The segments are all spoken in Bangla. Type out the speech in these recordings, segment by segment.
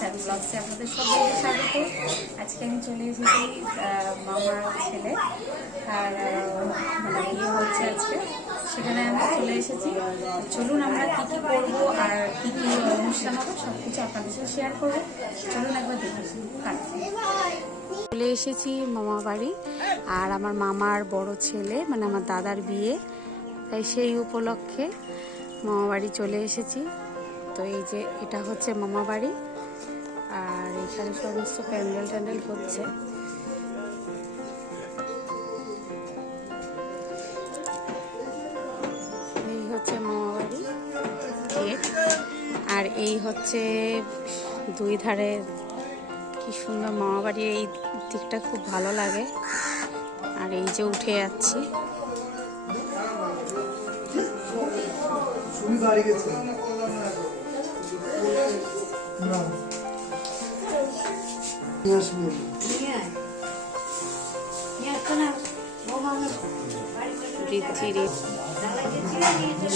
স্যাভি ব্লগসে আপনাদের সবাইকে স্বাগত। আজকে আমি চলে এসেছি মামার ছেলে। আর মানে বিয়ে হচ্ছে আজকে, সেখানে আমরা চলে এসেছি। চলুন আমরা কী কী করব আর কী কী অনুষ্ঠান হবে সব কিছু আপনাদের সাথে শেয়ার করব। চলুন একবার দেখে চলে এসেছি মামা বাড়ি, আর আমার মামার বড় ছেলে মানে আমার দাদার বিয়ে, তাই সেই উপলক্ষে মামা বাড়ি চলে এসেছি। তো এই যে, এটা হচ্ছে মামা বাড়ি। এখানে সমস্ত প্যান্ডেল ট্যান্ডেল হচ্ছে। এই হচ্ছে মামা বাড়ি গেট। আর এই হচ্ছে দুই ধারে কি সুন্দর মামা বাড়ির এই দিকটা খুব ভালো লাগে। আর এই যে উঠে যাচ্ছি। গেছো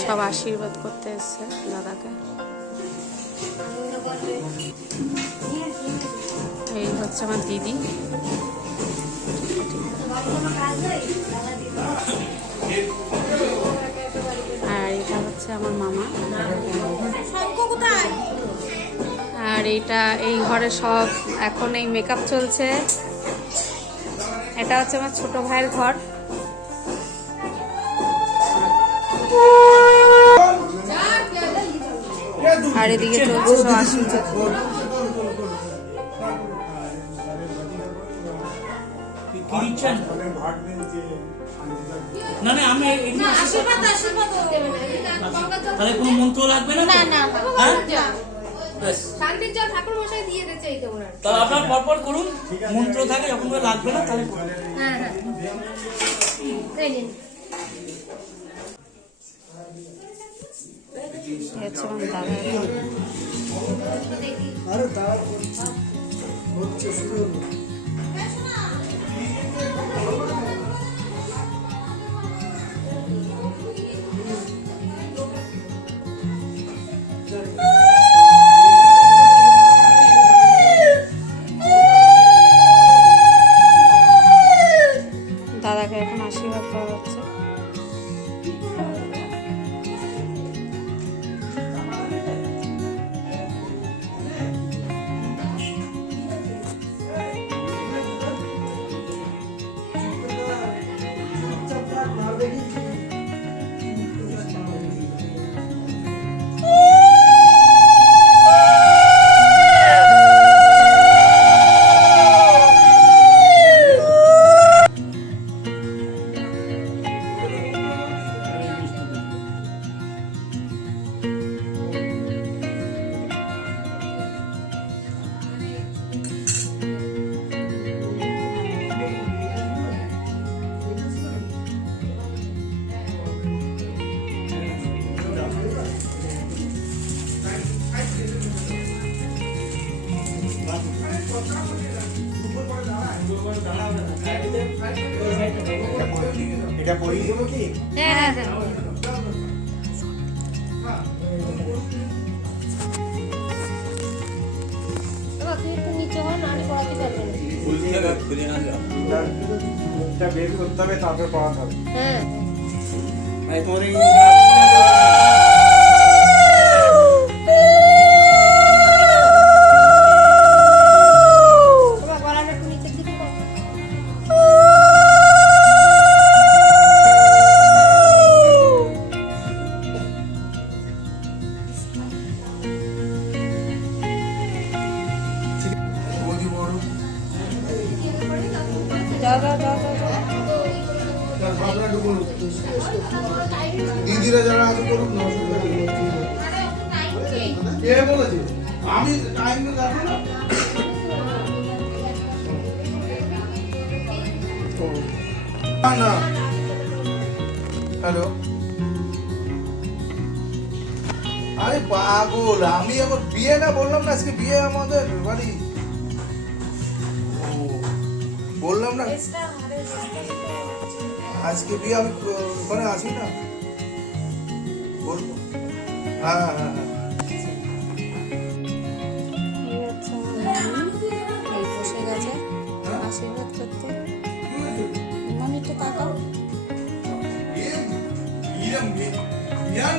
সব আশীর্বাদ করতে এসছে দাদাকে। এই হচ্ছে আমার দিদি। আর এটা হচ্ছে আমার মামা। আর এইটা এই ঘরে সব এখন এই মেকআপ চলছে। এটা হচ্ছে আমার ছোট ভাইয়ের ঘর। আর এদিকে চলছে সব আশীর্বাদ না না আমি আশীর্বাদ আশীর্বাদ। এটা তাহলে কোনো মন্ত্র লাগবে না না না। শান্তির জল ঠাকুর মশাই দিয়ে ওনার তাহলে আপনার পরপর করুন মন্ত্র থাকে যখন লাগবে না তাহলে হ্যাঁ হ্যাঁ। এই নিন। এই। আরে তার হচ্ছে শুরু পড়াতে পারবে না এটা বের করতে হবে তারপরে পড়াতে হবে হ্যাঁ তোমার এই কে বলেছে? আমি টাইম দেখো না। না, না। হ্যালো আরে পাগল আমি আমার বিয়ে না বললাম না আজকে বিয়ে আমাদের বাড়ি। বললাম না। আজকে বিয়ে আমি ওখানে আছি না। করব হ্যাঁ হ্যাঁ হ্যাঁ আশীর্বাদ করতে মামি একটু তাকাও ইয়ান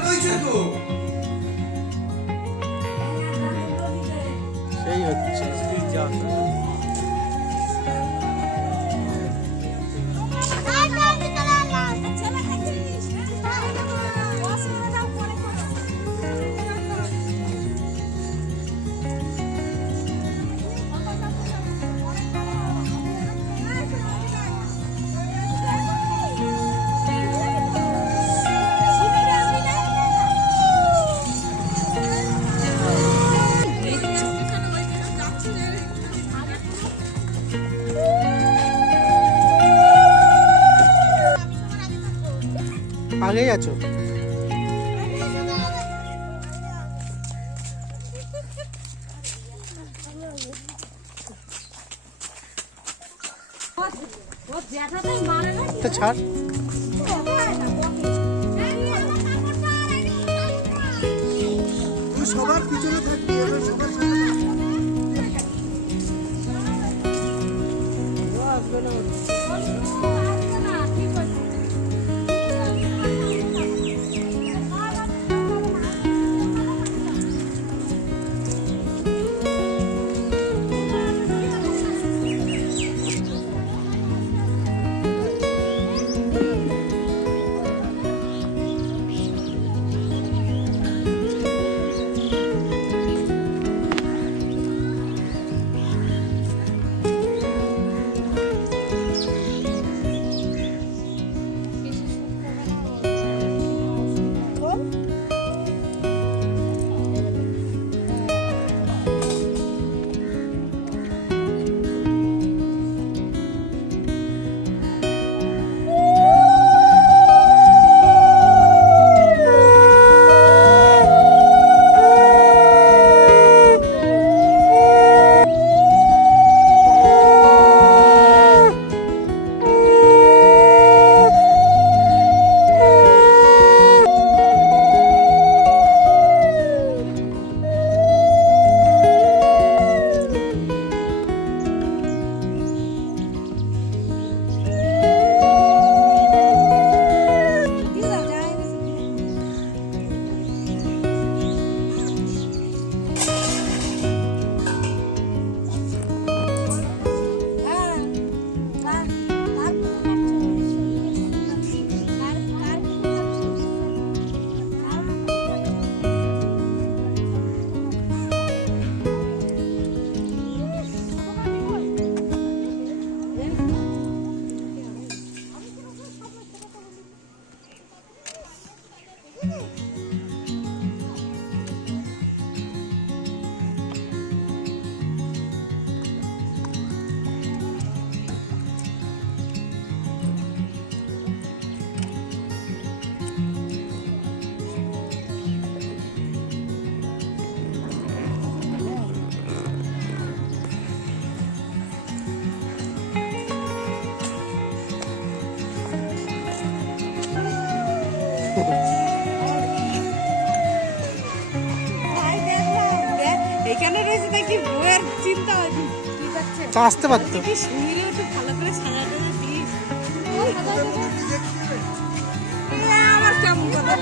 আছো? ছাড়। সবার পিছনে থাকবি সবার সামনে Woo!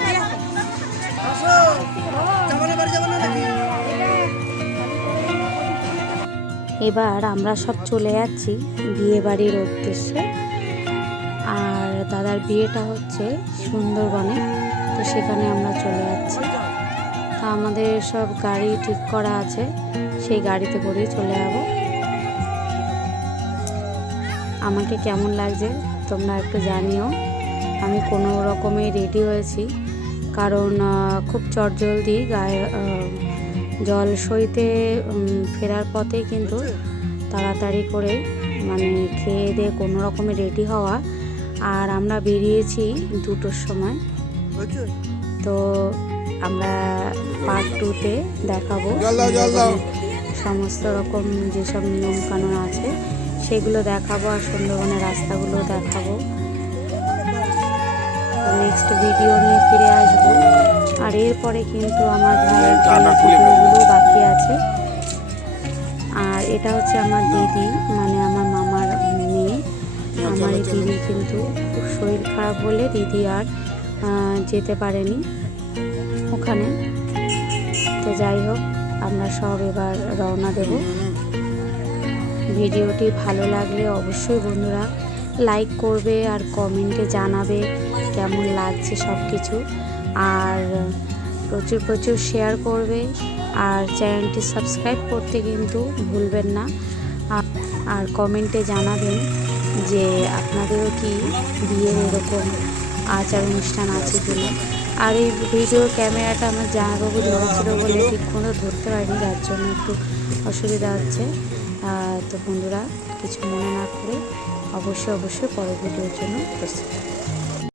তুই এখন? এবার আমরা সব চলে যাচ্ছি বিয়ে বাড়ির উদ্দেশ্যে। আর দাদার বিয়েটা হচ্ছে সুন্দরবনে, তো সেখানে আমরা চলে যাচ্ছি। তা আমাদের সব গাড়ি ঠিক করা আছে, সেই গাড়িতে করেই চলে যাব। আমাকে কেমন লাগছে তোমরা একটু জানিও। আমি কোনো রকমে রেডি হয়েছি কারণ খুব চটজলদি গায়ে জল সইতে ফেরার পথেই কিন্তু তাড়াতাড়ি করে মানে খেয়ে দিয়ে কোনো রকমে রেডি হওয়া। আর আমরা বেরিয়েছি দুটোর সময়। তো আমরা পার্ট টুতে দেখাবো। সমস্ত রকম যেসব নিয়মকানুন আছে। সেগুলো দেখাবো আর সুন্দরবনের রাস্তাগুলো দেখাবো। নেক্সট ভিডিও নিয়ে ফিরে আসব। আর এরপরে কিন্তু আমার ভাইয়ের ভিডিওগুলো বাকি আছে। আর এটা হচ্ছে আমার দিদি মানে আমার মামার মেয়ে। আমার এই দিদি কিন্তু খুব শরীর খারাপ বলে দিদি আর যেতে পারেনি ওখানে। তো যাই হোক আমরা সব এবার রওনা দেব। ভিডিওটি ভালো লাগলে অবশ্যই বন্ধুরা লাইক করবে আর কমেন্টে জানাবে কেমন লাগছে সব কিছু আর প্রচুর প্রচুর শেয়ার করবে আর চ্যানেলটি সাবস্ক্রাইব করতে কিন্তু ভুলবেন না। আর কমেন্টে জানাবেন যে আপনাদেরও কি বিয়ের এরকম আচার অনুষ্ঠান আছে কিনা। আর এই ভিডিও ক্যামেরাটা আমার জামাইবাবু ধরেছিল বলে ঠিক কোনো ধরতে পারিনি, যার জন্য একটু অসুবিধা হচ্ছে। তো বন্ধুরা কিছু মনে না করে অবশ্যই অবশ্যই পরের ভিডিওর জন্য প্রস্তুত।